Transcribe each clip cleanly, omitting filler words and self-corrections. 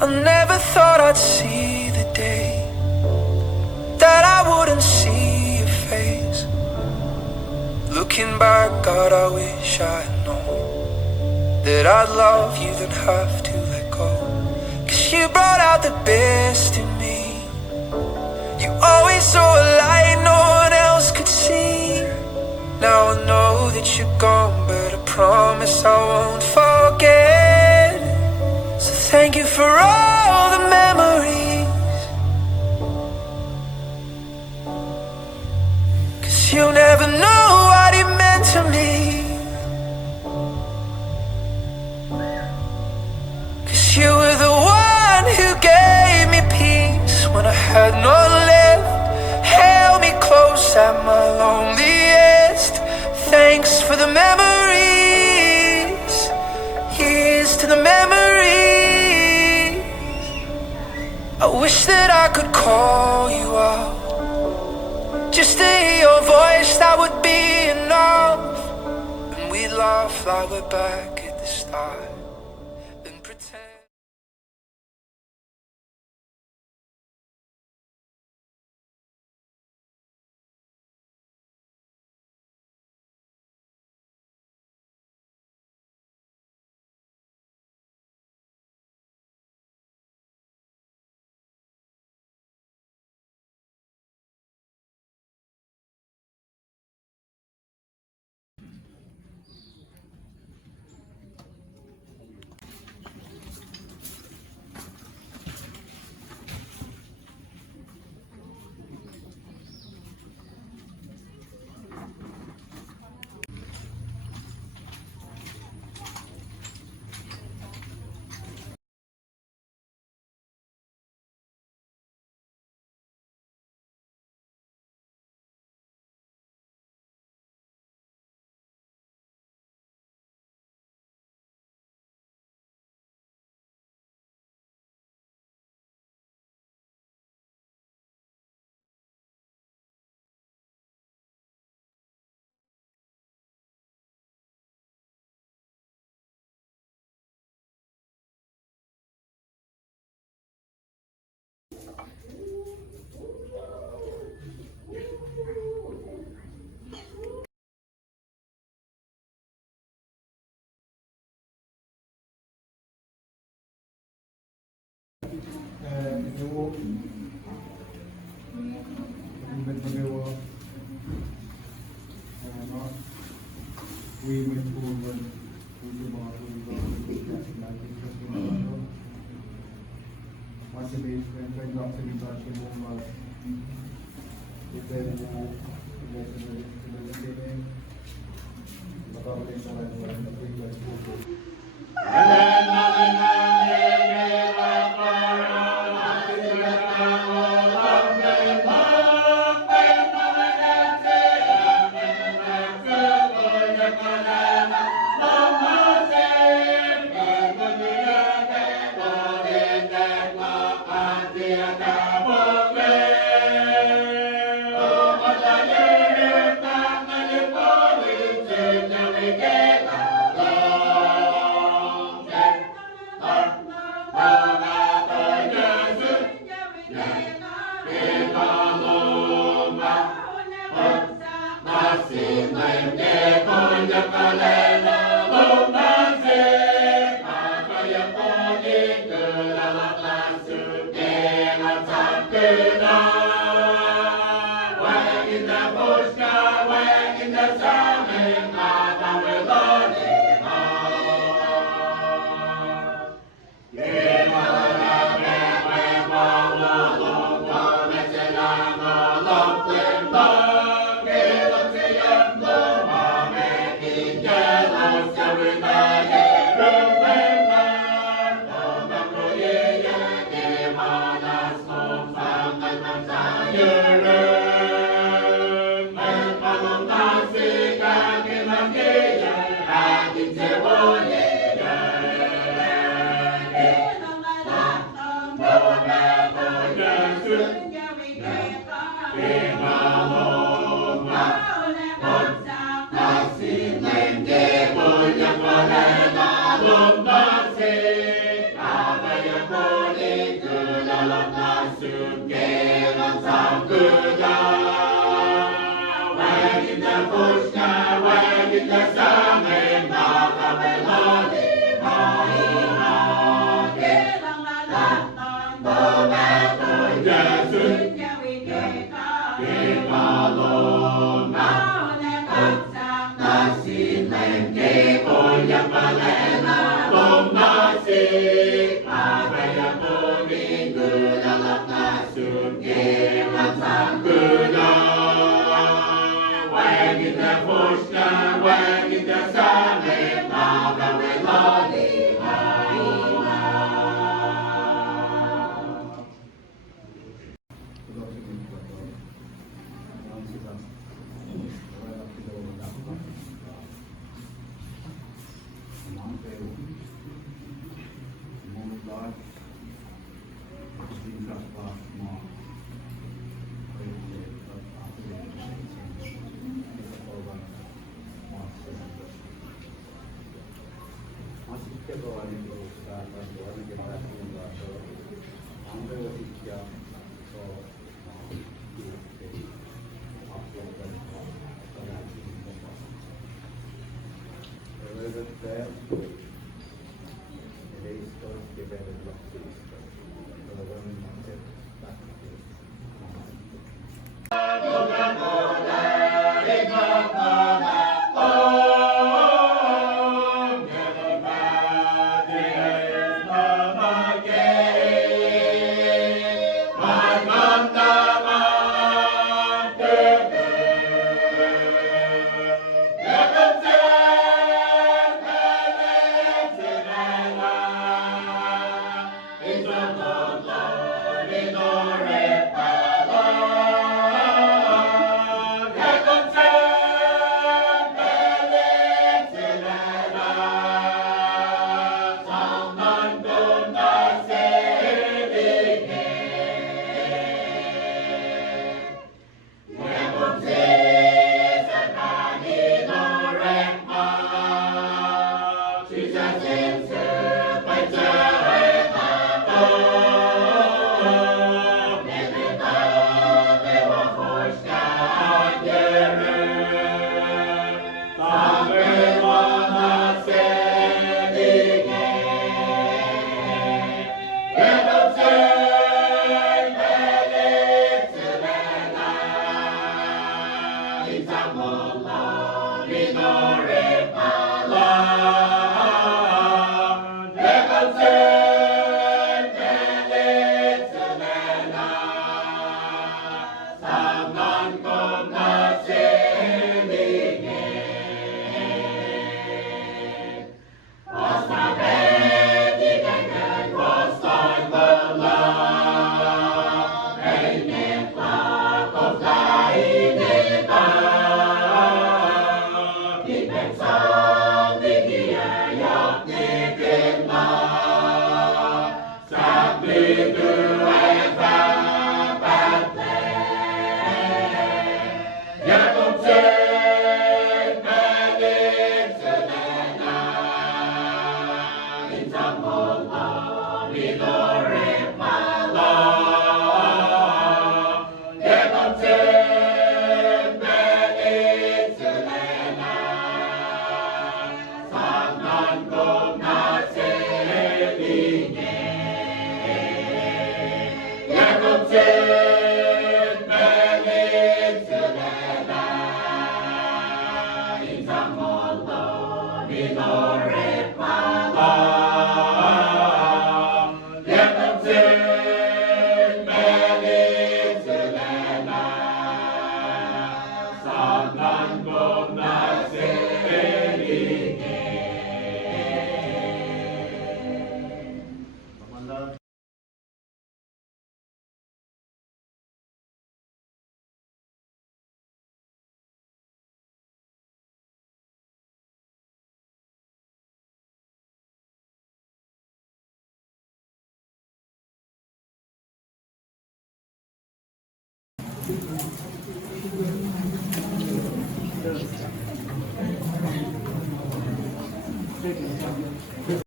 I never thought I'd see the day that I wouldn't see your face. Looking back, God, I wish I had known that I'd love you, then have to let go. 'Cause you brought out the best in me. You always saw a light no one else could see. Now I know that you're gone, but I promise I won't forget. So thank you for all the memories, 'cause you'll never know what it meant to me. 'Cause you were the one who gave me peace when I had none left, held me close at my loneliest. Thanks for the memories, here's to the memories. I wish that I could call you out, just to hear your voice, that would be enough. And we'd laugh like we're back at the start and pretend.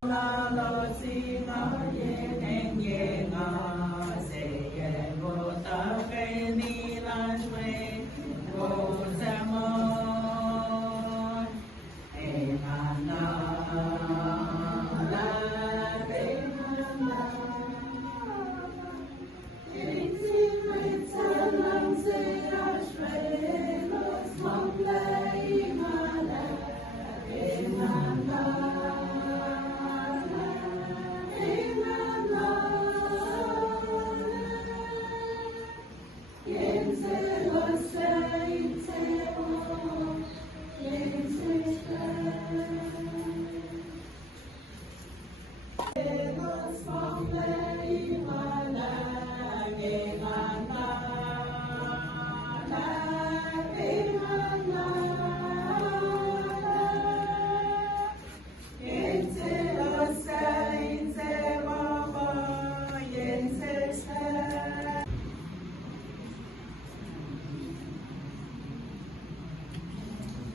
나로 지나의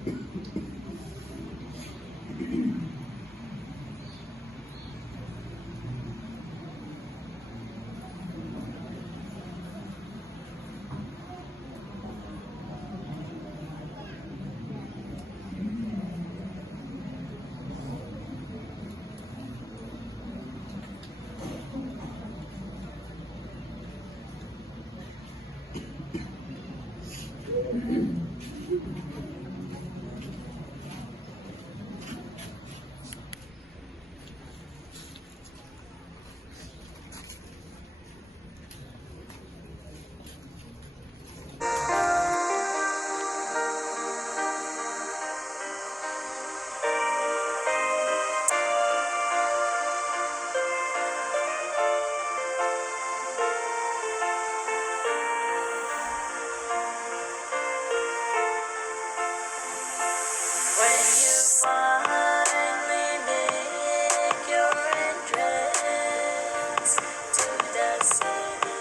When you finally make your entrance to the city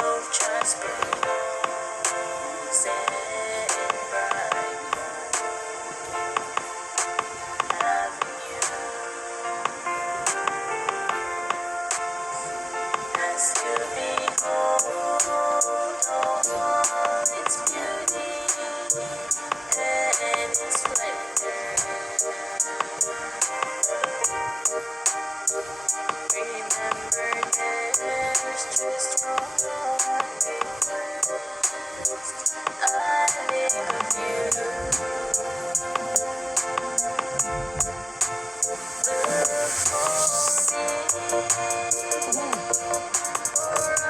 of transparency and bright avenue, as you behold all its beauty and its splendor, remember there's just one request I make of you. Look for me, or I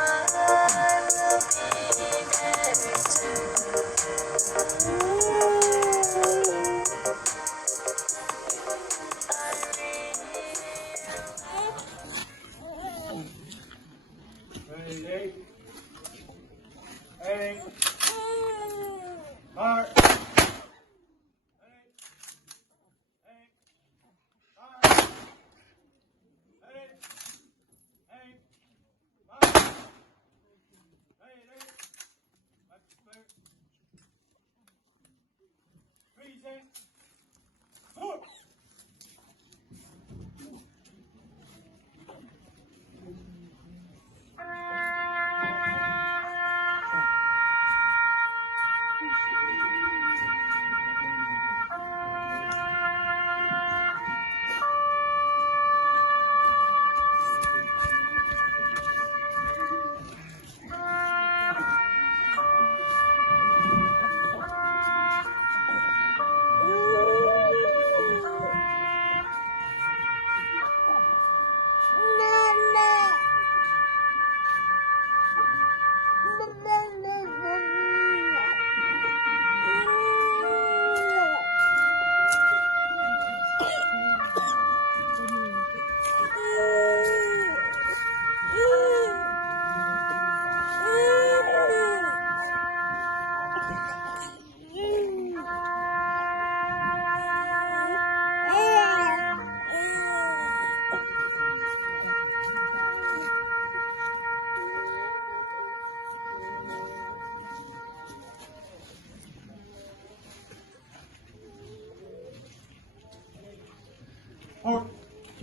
will be there too. Ready, aim, mark.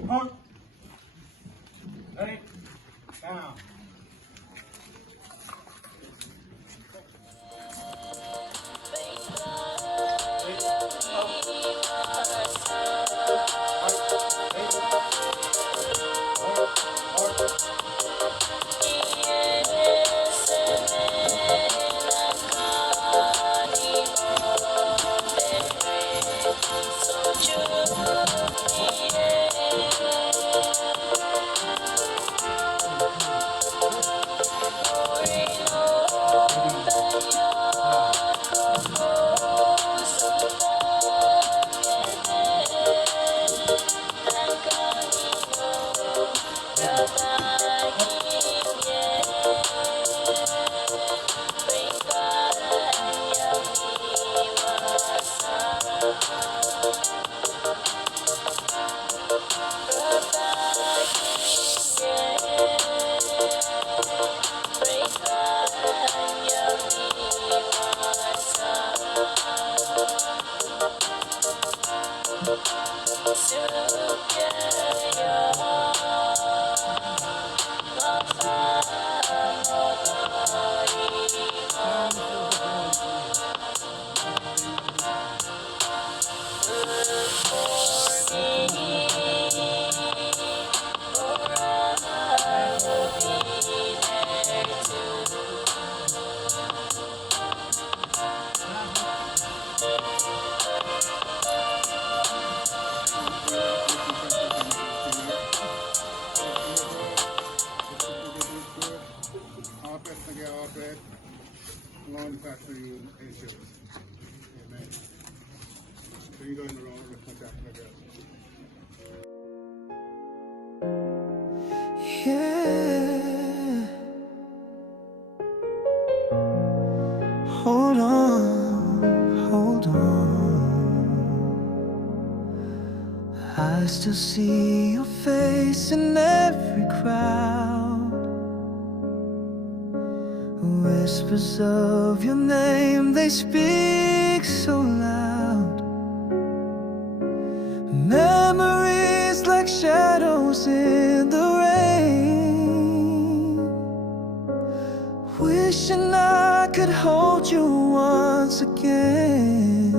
Hold. Ready, down. Long factory is yours. Amen. So you go in the wrong contact, I guess. Yeah. Hold on, hold on. I still see your face in every crowd. Whispers of your name, they speak so loud. Memories like shadows in the rain. Wishing I could hold you once again.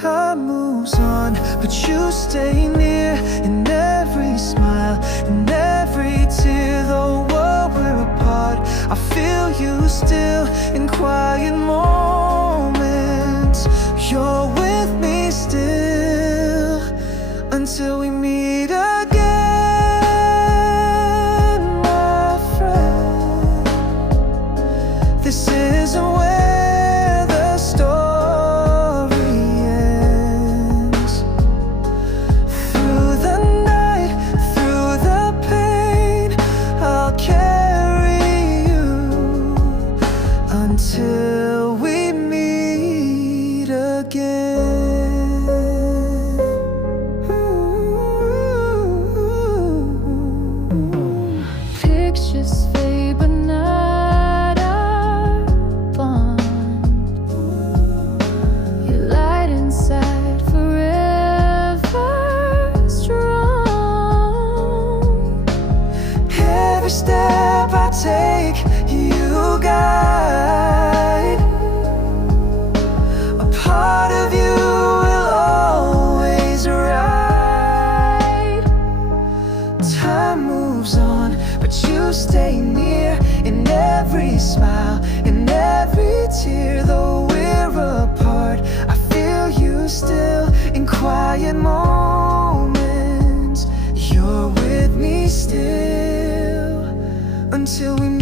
Time moves on, but you stay near. In every smile, in every tear. Though we're apart, I feel you still in quiet moments. You're with me still until we meet again, my friend. This isn't where the story ends. Through the night, through the pain, I'll carry you until we meet again. Pictures fade but not our bond. Your light inside forever strong. Every step I take, you guide. A part of you will always ride. Time moves on, but you stay near. In every smile, in every tear. Though we're apart, I feel you still in quiet moments. You're with me still until we meet